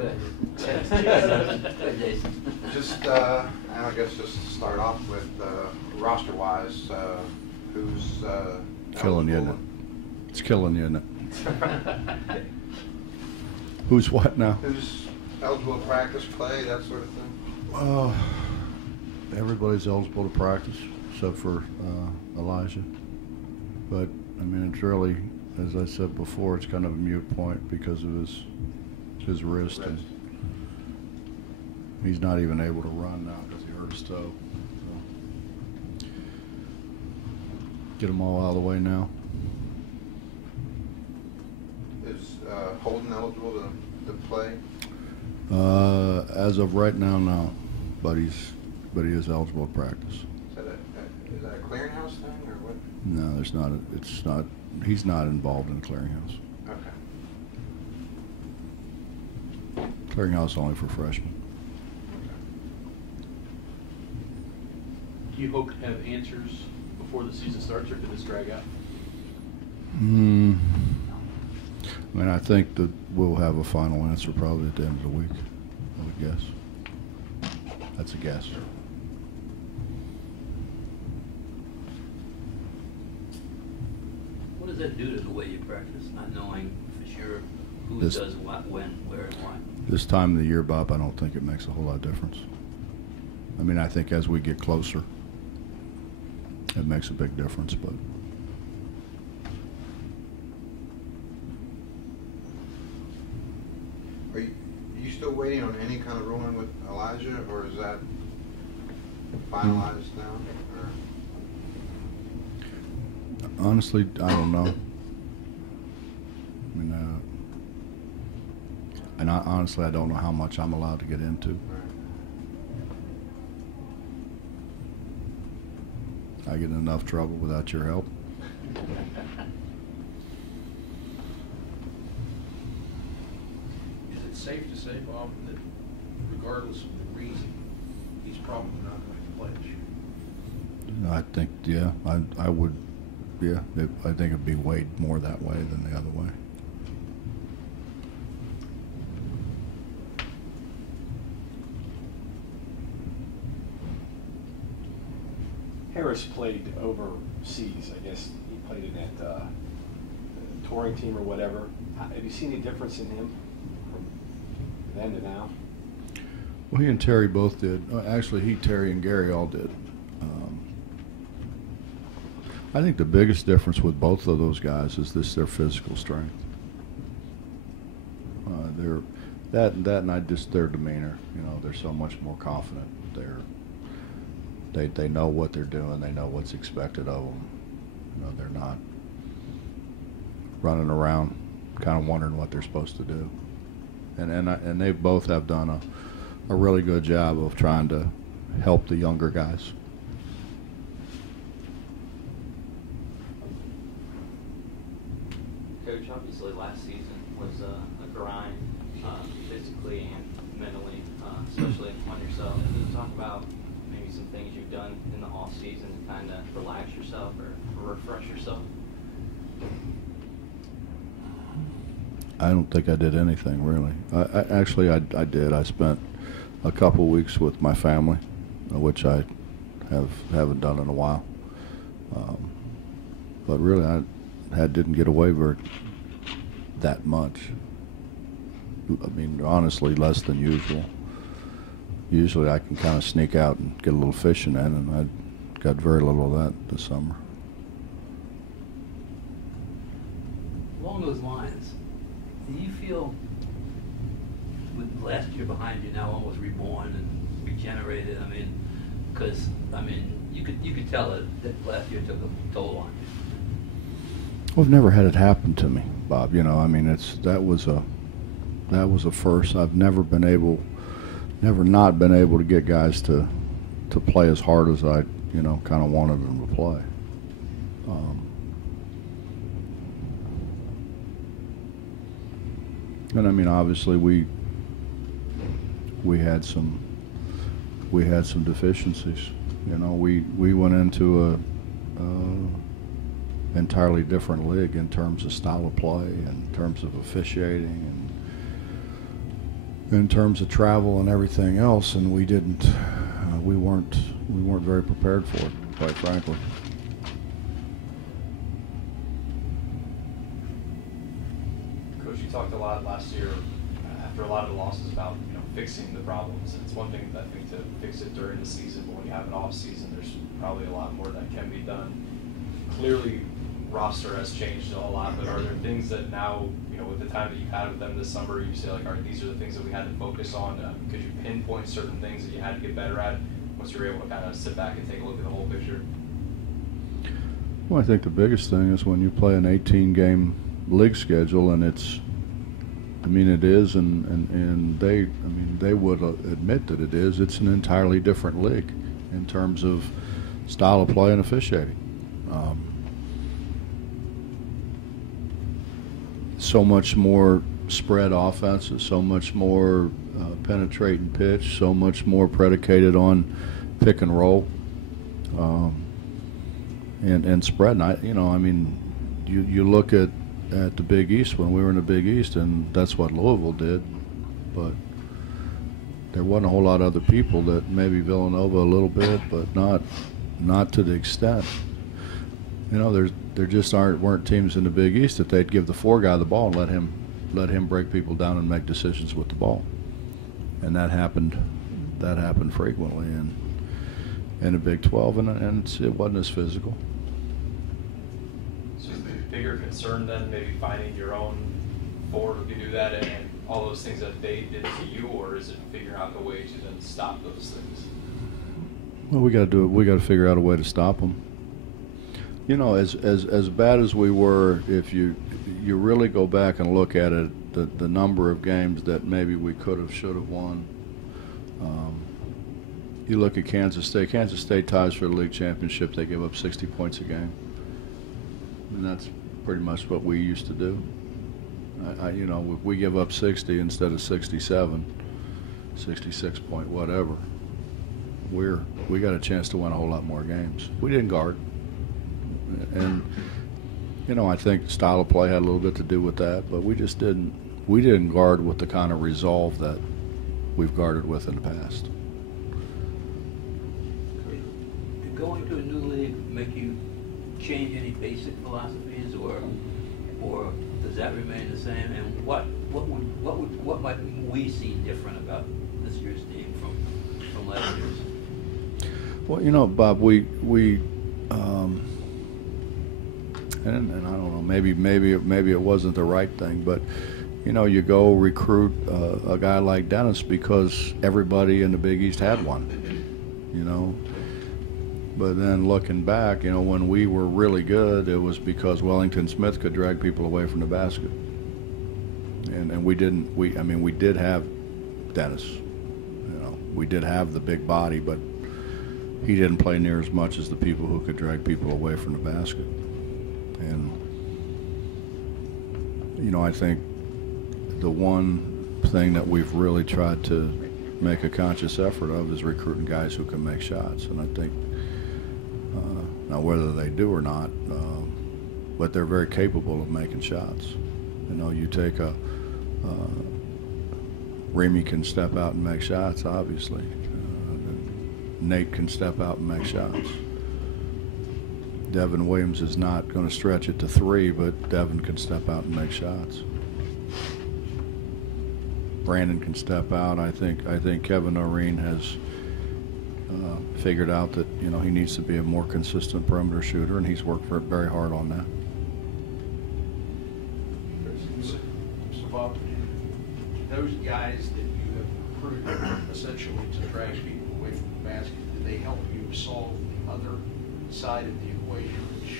Good. Good, Jason. Just, I guess just to start off with, roster-wise, who's killing you, isn't eligible? it? It's killing you, isn't it? Who's what now? Who's eligible to practice, play, that sort of thing? Everybody's eligible to practice except for Elijah. But, I mean, it's really, as I said before, it's kind of a moot point because of his wrist. And he's not even able to run now because he hurt his toe. So, get them all out of the way now. Is Holden eligible to play? As of right now, no. But he is eligible to practice. Is that a clearinghouse thing or what? No, there's not. It's not. He's not involved in the clearinghouse. Okay. Clearinghouse only for freshmen. Do you hope to have answers before the season starts, or could this drag out? I mean, I think that we'll have a final answer probably at the end of the week, I would guess. That's a guess. What does that do to the way you practice, not knowing for sure who This- does what, when, where, and why? This time of the year, Bob, I don't think it makes a whole lot of difference. I mean, I think as we get closer, it makes a big difference, but Are you still waiting on any kind of ruling with Elijah, or is that finalized now? Or? honestly, I don't know. I mean, and honestly, I don't know how much I'm allowed to get into. I get in enough trouble without your help. Is it safe to say, Bob, that regardless of the reason, he's probably not going to pledge? I think, yeah, I would, yeah, I think it'd be weighed more that way than the other way. Harris played overseas. I guess he played in that the touring team or whatever. Have you seen any difference in him from then to now? Well, he and Terry both did. Actually, Terry, and Gary all did. I think the biggest difference with both of those guys is their physical strength. Their demeanor. You know, they're so much more confident. They know what they're doing. They know what's expected of them. You know, they're not running around, kind of wondering what they're supposed to do. And they both have done a really good job of trying to help the younger guys. Coach, obviously last season was a grind, physically and mentally, especially on yourself. Can you talk about maybe some things you've done in the off season to kind of relax yourself or refresh yourself? I don't think I did anything really. I did. I spent a couple weeks with my family, which I haven't done in a while. But really, I didn't get away that much. I mean, honestly, less than usual. Usually I can kind of sneak out and get a little fishing in, and I got very little of that this summer. Along those lines, do you feel, with last year behind you now, almost reborn and regenerated? I mean, because you could tell that last year took a toll on you. Well, I've never had it happen to me, Bob. You know, I mean, that was a first. I've never not been able to get guys to play as hard as I, kind of wanted them to play. And I mean, obviously we had some deficiencies. You know, we went into a entirely different league in terms of style of play, in terms of officiating, in terms of travel and everything else, and we didn't. We weren't very prepared for it, quite frankly. Coach, you talked a lot last year after a lot of the losses about fixing the problems. It's one thing, I think, to fix it during the season, but when you have an off season, there's probably a lot more that can be done. Clearly, roster has changed a lot, but are there things that now, with the time that you've had with them this summer, you say, like, all right, these are the things that we had to focus on? Could you pinpoint certain things that you had to get better at once you were able to kind of sit back and take a look at the whole picture? Well, I think the biggest thing is when you play an 18-game league schedule, and it's, it is, and they would admit that it is. It's an entirely different league in terms of style of play and officiating. So much more spread offenses, so much more penetrating pitch, so much more predicated on pick and roll, and spread. And you look at the Big East when we were in the Big East, and that's what Louisville did, but there wasn't a whole lot of other people that maybe Villanova a little bit, but not to the extent. There just weren't teams in the Big East that they'd give the 4 guy the ball and let him break people down and make decisions with the ball, and that happened frequently in the Big 12, and it wasn't as physical. So is the bigger concern then maybe finding your own forward who can do that and all those things that they did to you, or is it figuring out a way to then stop those things? Well, we got to do it. We got to figure out a way to stop them. As bad as we were, if you really go back and look at it, the number of games that maybe we could have, should have won. You look at Kansas State. Kansas State ties for the league championship. They give up 60 points a game, and that's pretty much what we used to do. If we give up 60 instead of 67, 66 point whatever, we got a chance to win a whole lot more games. We didn't guard. And I think style of play had a little bit to do with that, but we didn't guard with the kind of resolve that we've guarded with in the past. Did going to a new league make you change any basic philosophies, or does that remain the same? And what might we see different about this year's team from last year's? Well, Bob, we and I don't know, maybe it wasn't the right thing, but you go recruit a guy like Dennis because everybody in the Big East had one, But then looking back, when we were really good, it was because Wellington Smith could drag people away from the basket, and we didn't. We did have Dennis, we did have the big body, but he didn't play near as much as the people who could drag people away from the basket. And I think the one thing that we've really tried to make a conscious effort of is recruiting guys who can make shots. And I think now whether they do or not, but they're very capable of making shots. You take Remy can step out and make shots, obviously. Nate can step out and make shots. Devin Williams is not going to stretch it to 3, but Devin can step out and make shots. Brandon can step out. I think Kevin Noreen has figured out that he needs to be a more consistent perimeter shooter, and he's worked very hard on that. So Bob, those guys that you have recruited essentially to drag people away from the basket, did they help you solve the other side of the equation, which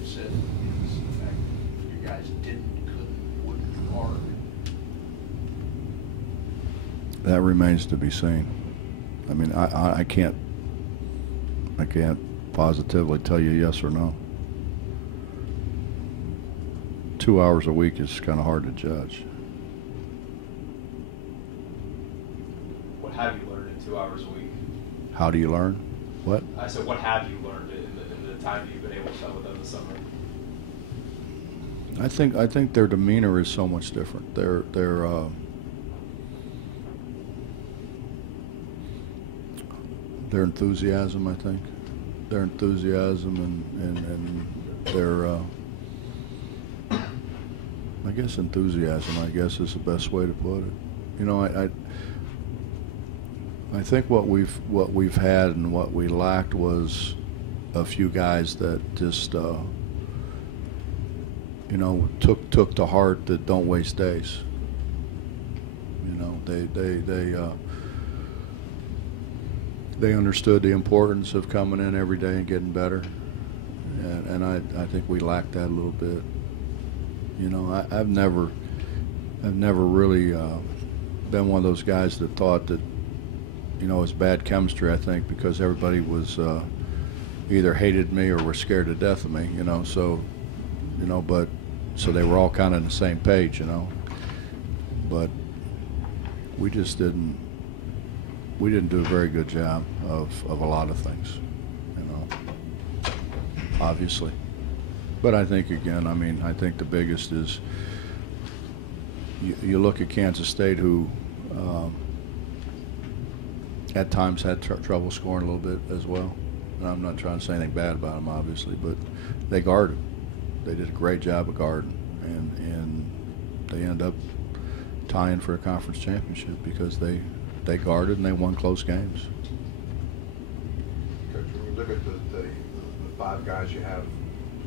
you said is the fact that you guys wouldn't guard? That remains to be seen. I can't positively tell you yes or no. 2 hours a week is kind of hard to judge. What have you learned in 2 hours a week? How do you learn? What? I said, what have you learned in the time that you've been able to spend with them this summer? I think their demeanor is so much different. their enthusiasm, I think. Their enthusiasm and their, I guess enthusiasm, I guess is the best way to put it. You know, I think what we've had and what we lacked was a few guys that just, you know, took to heart that don't waste days. You know, they understood the importance of coming in every day and getting better, and I think we lacked that a little bit. You know, I've never really been one of those guys that thought that, you know, it was bad chemistry. I think because everybody was either hated me or were scared to death of me. You know, so so they were all kind of on the same page. You know, but we just didn't do a very good job of a lot of things, you know, obviously. But I think, again, I mean, I think the biggest is you look at Kansas State, who at times had trouble scoring a little bit as well. And I'm not trying to say anything bad about them, obviously, but they guarded. They did a great job of guarding, and they end up tying for a conference championship because they guarded and they won close games. Coach, when you look at the 5 guys you have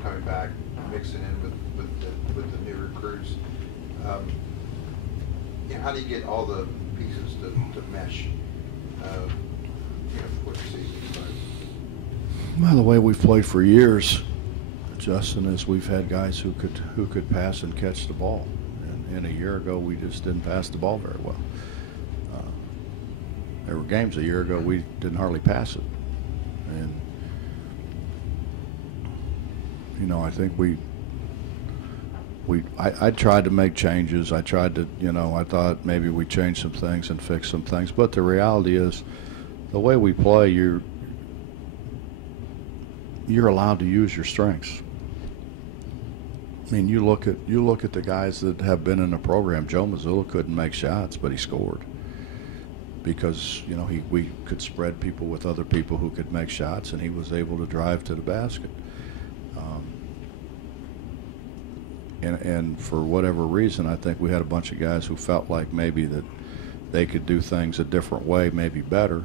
coming back, mixing in with the new recruits, you know, how do you get all the pieces to mesh, you know, before the season starts? Well, the way we've played for years, Justin, is we've had guys who could pass and catch the ball, and a year ago we just didn't pass the ball very well. There were games a year ago we didn't hardly pass it, and you know, I think I tried to make changes. I tried to, you know, I thought maybe we change some things and fix some things, but the reality is, the way we play, you're allowed to use your strengths. I mean, you look at the guys that have been in the program. Joe Mazzulla couldn't make shots, but he scored because, you know, we could spread people with other people who could make shots, and he was able to drive to the basket. And for whatever reason, I think we had a bunch of guys who felt like maybe that they could do things a different way, maybe better.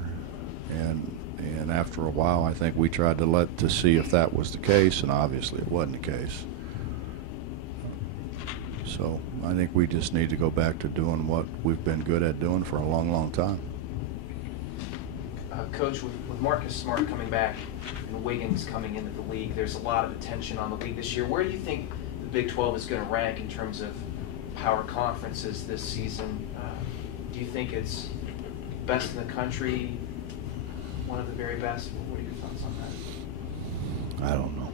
And after a while, I think we tried to see if that was the case, and obviously it wasn't the case. So I think we just need to go back to doing what we've been good at doing for a long, long time. Coach, with Marcus Smart coming back and Wiggins coming into the league, there's a lot of attention on the league this year. Where do you think the Big 12 is going to rank in terms of power conferences this season? Do you think it's best in the country, one of the very best? What are your thoughts on that? I don't know.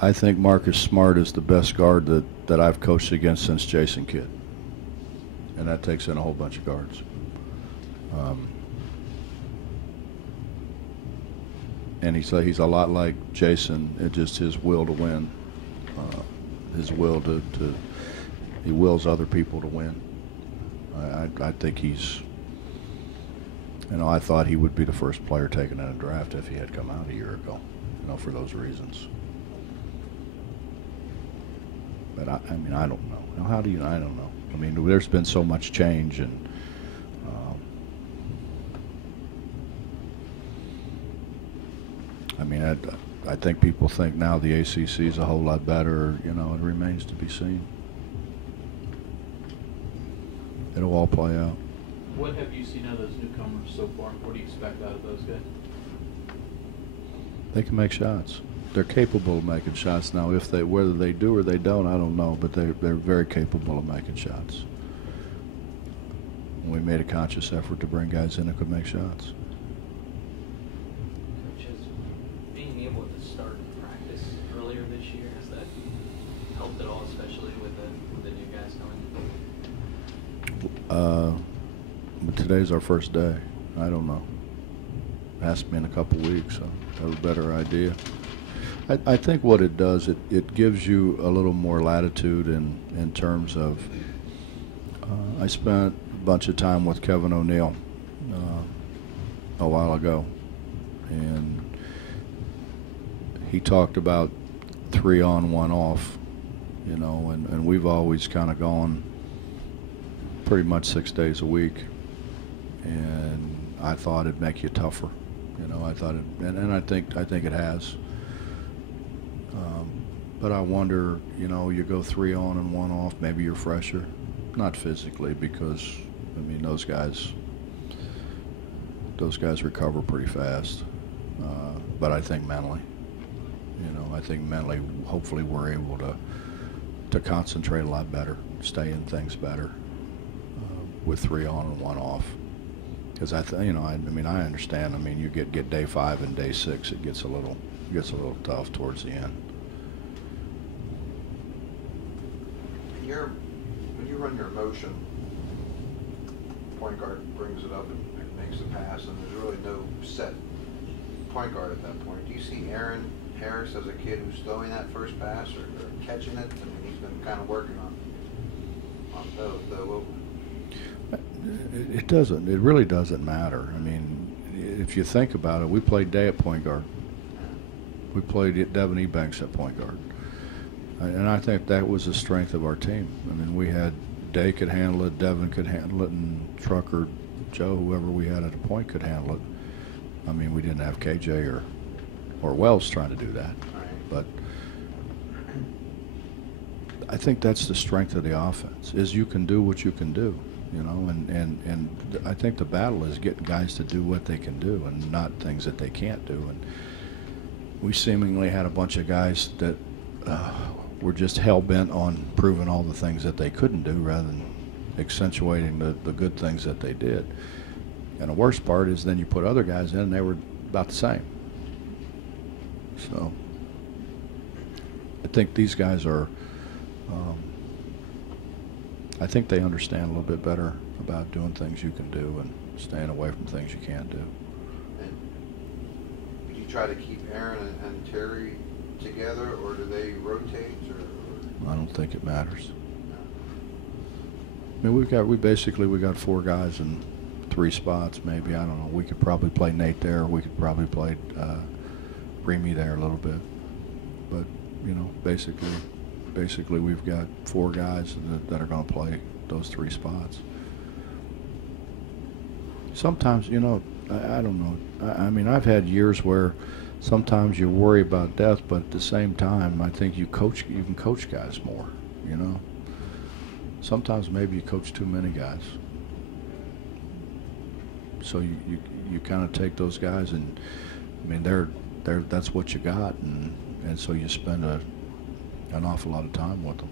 I think Marcus Smart is the best guard that I've coached against since Jason Kidd, and that takes in a whole bunch of guards. And he's a lot like Jason. It's just his will to win, his will he wills other people to win. I think he's, you know, I thought he would be the first player taken in a draft if he had come out a year ago, you know, for those reasons. But I mean, I don't know. Now, how do you? I don't know. I mean, there's been so much change, and I mean, I think people think now the ACC is a whole lot better. You know, it remains to be seen. It'll all play out. What have you seen of those newcomers so far? What do you expect out of those guys? They can make shots. They're capable of making shots now. Whether they do or they don't, I don't know. But they're very capable of making shots. We made a conscious effort to bring guys in that could make shots. Coach, has being able to start practice earlier this year, has that helped at all, especially with the new guys coming? But today's our first day. I don't know. Ask me in a couple weeks. I'll have a better idea. I think what it does, it gives you a little more latitude in terms of, I spent a bunch of time with Kevin O'Neill a while ago, and he talked about 3 on, 1 off, you know, and we've always kind of gone pretty much 6 days a week, and I thought it'd make you tougher, you know. I thought it, and I think it has. But I wonder, you know, you go 3 on and 1 off, maybe you're fresher, not physically, because I mean those guys recover pretty fast, but I think mentally, you know, hopefully we're able to concentrate a lot better, stay in things better with 3 on and 1 off. Because I understand. I mean, you get day 5 and day 6, it gets a little tough towards the end. When you run your motion, point guard brings it up and makes the pass, and there's really no set point guard at that point. Do you see Aaron Harris as a kid who's throwing that first pass or catching it? I mean, he's been kind of working on those. It doesn't. It really doesn't matter. I mean, if you think about it, we played Day at point guard. We played Devin Ebanks at point guard. And I think that was the strength of our team. I mean, we had Day could handle it, Devin could handle it, and Trucker, Joe, whoever we had at a point could handle it. I mean, we didn't have KJ or Wells trying to do that. But I think that's the strength of the offense, is you can do what you can do, you know, and I think the battle is getting guys to do what they can do and not things that they can't do. And we seemingly had a bunch of guys that were just hell-bent on proving all the things that they couldn't do rather than accentuating the good things that they did. And the worst part is then you put other guys in and they were about the same. So I think these guys are, I think they understand a little bit better about doing things you can do and staying away from things you can't do. And do you try to keep Aaron and Terry together, or do they rotate? Or? I don't think it matters. I mean, we got 4 guys in 3 spots, maybe. I don't know. We could probably play Nate there. We could probably play Remy there a little bit. But you know, basically, we've got 4 guys that are going to play those 3 spots. Sometimes, you know, I don't know. I mean, I've had years where sometimes you worry about depth, but at the same time, I think you can coach guys more, you know. Sometimes maybe you coach too many guys. So you kind of take those guys, and I mean that's what you got, and so you spend an awful lot of time with them.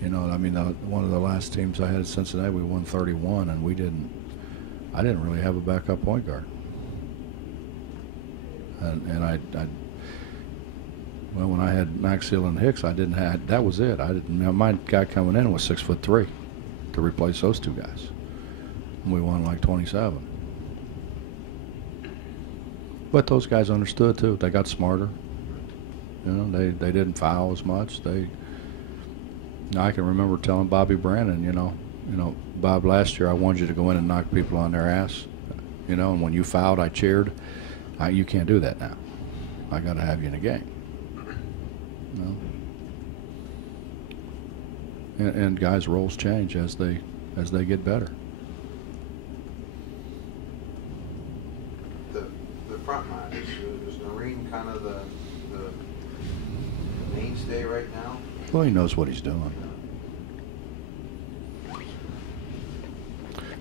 You know, I mean, one of the last teams I had at Cincinnati, we won 31, and I didn't really have a backup point guard. And well, when I had Maxill and Hicks, that was it. My guy coming in was 6'3" to replace those 2 guys. And we won like 27. But those guys understood too. They got smarter. You know, they didn't foul as much. I can remember telling Bobby Brandon, you know, Bob, last year I wanted you to go in and knock people on their ass. You know, and when you fouled, I cheered. You can't do that now. I got to have you in a game. You know? And guys' roles change as they get better. The front line is Noreen kind of the mainstay right now? Well, he knows what he's doing.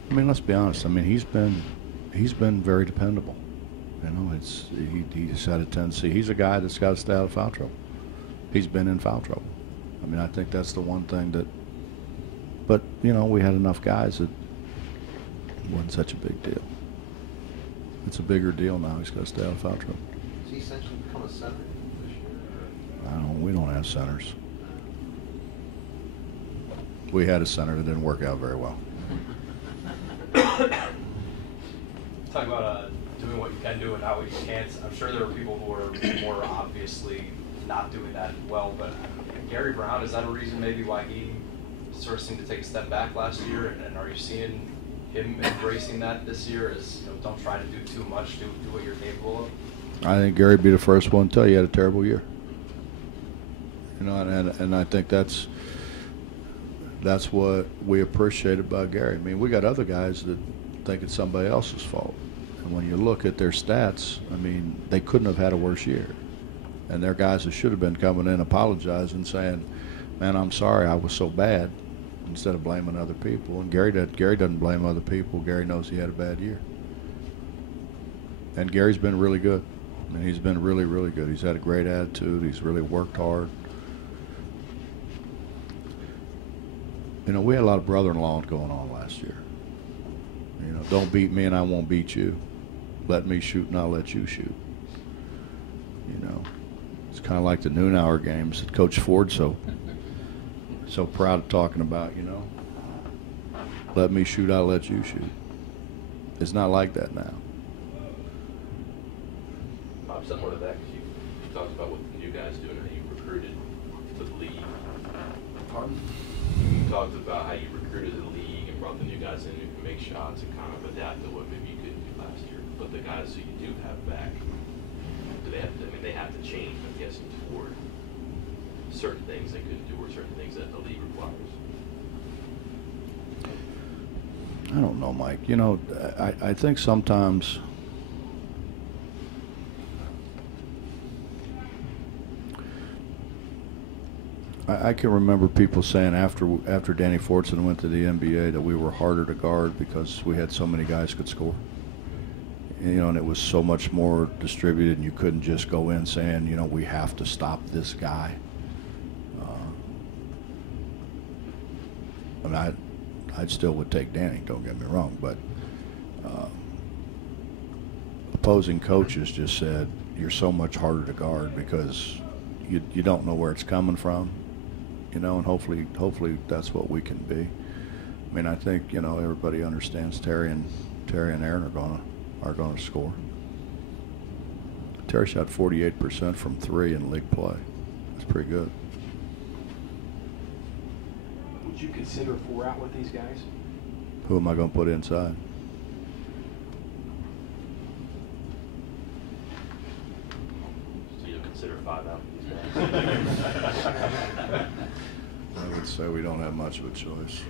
I mean, let's be honest. I mean, he's been very dependable. You know, he's had a tendency. He's a guy that's got to stay out of foul trouble. He's been in foul trouble. I mean, I think that's the one thing that. But you know, we had enough guys that it wasn't such a big deal. It's a bigger deal now. He's got to stay out of foul trouble. Has he essentially become a center this year? We don't have centers. We had a center that didn't work out very well. Talk about doing what you can do and not what you can't. I'm sure there are people who are more obviously not doing that well, but Gary Brown, is that a reason maybe why he sort of seemed to take a step back last year? And are you seeing him embracing that this year as, you know, don't try to do too much, do what you're capable of? I think Gary would be the first one to tell you he had a terrible year. You know, and I think that's what we appreciate about Gary. I mean, we got other guys that think it's somebody else's fault. And when you look at their stats, I mean, they couldn't have had a worse year. And they're guys that should have been coming in apologizing, saying, man, I'm sorry I was so bad, instead of blaming other people. And Gary doesn't blame other people. Gary knows he had a bad year. And Gary's been really good. I mean, he's been really, really good. He's had a great attitude. He's really worked hard. You know, we had a lot of brother-in-law going on last year. You know, don't beat me and I won't beat you. Let me shoot and I'll let you shoot. You know, it's kind of like the noon hour games that Coach Ford's so proud of talking about, you know. Let me shoot, I'll let you shoot. It's not like that now. Bob, similar to that, because you talked about what you guys do and how you recruited to the league. Pardon? You talked about how you recruited the league and brought the new guys in who can make shots and kind of adapt to what maybe you couldn't do last year. But the guys who you do have back, do they have to, I mean, they have to change, I'm guessing, toward certain things they couldn't do or certain things that the league requires. I don't know, Mike. You know, I think sometimes I can remember people saying after Danny Fortson went to the NBA that we were harder to guard because we had so many guys could score. You know, and it was so much more distributed, and you couldn't just go in saying, you know, we have to stop this guy. I mean, I still would take Danny, don't get me wrong, but opposing coaches just said, you're so much harder to guard because you don't know where it's coming from. You know, and hopefully that's what we can be. I mean, I think, you know, everybody understands Terry and Aaron are gonna score. Terry shot 48% from 3 in league play. That's pretty good. Would you consider 4 out with these guys? Who am I gonna put inside? So you'll consider 5 out with these guys? I would say we don't have much of a choice.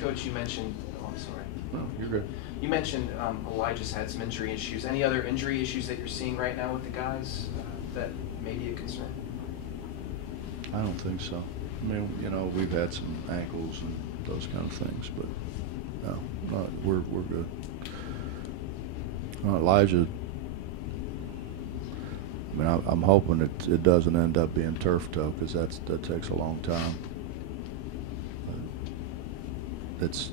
Coach, you mentioned, oh, I'm sorry. No, you're good. You mentioned Elijah's had some injury issues. Any other injury issues that you're seeing right now with the guys that may be a concern? I don't think so. I mean, you know, we've had some ankles and those kind of things, but no, we're good. Elijah, I mean, I'm hoping it doesn't end up being turf toe because that takes a long time. That's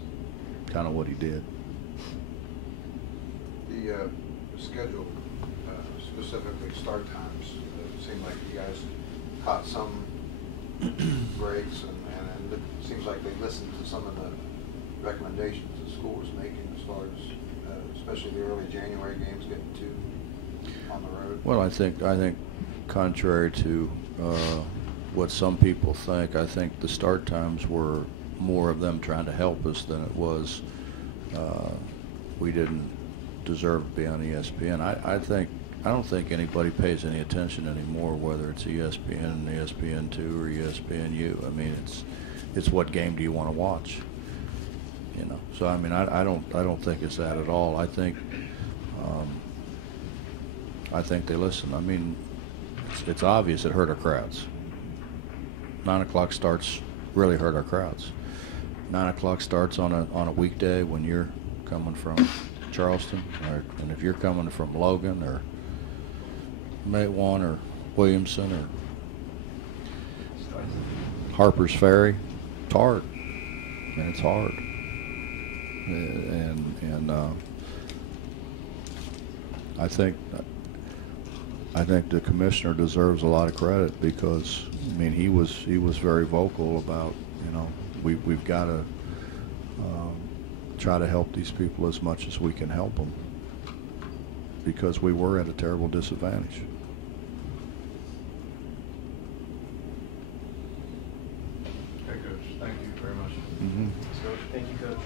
kind of what he did. The schedule, specifically start times, it seemed like you guys caught some breaks, and it seems like they listened to some of the recommendations the school was making as far as, especially the early January games getting 2 on the road. Well, I think contrary to what some people think, I think the start times were more of them trying to help us than it was we didn't deserve to be on ESPN. I don't think anybody pays any attention anymore whether it's ESPN, ESPN2, or ESPNU. I mean, it's what game do you want to watch? You know. So I mean, I don't think it's that at all. I think they listen. I mean, it's obvious it hurt our crowds. 9 o'clock starts really hurt our crowds. 9 o'clock starts on a weekday when you're coming from Charleston, and if you're coming from Logan or Matewan or Williamson or Harper's Ferry, it's hard. And it's hard. And I think the commissioner deserves a lot of credit because I mean he was very vocal about, you know, we've got to try to help these people as much as we can help them because we were at a terrible disadvantage. Okay, Coach. Thank you very much. Mm-hmm. Thank you, Coach.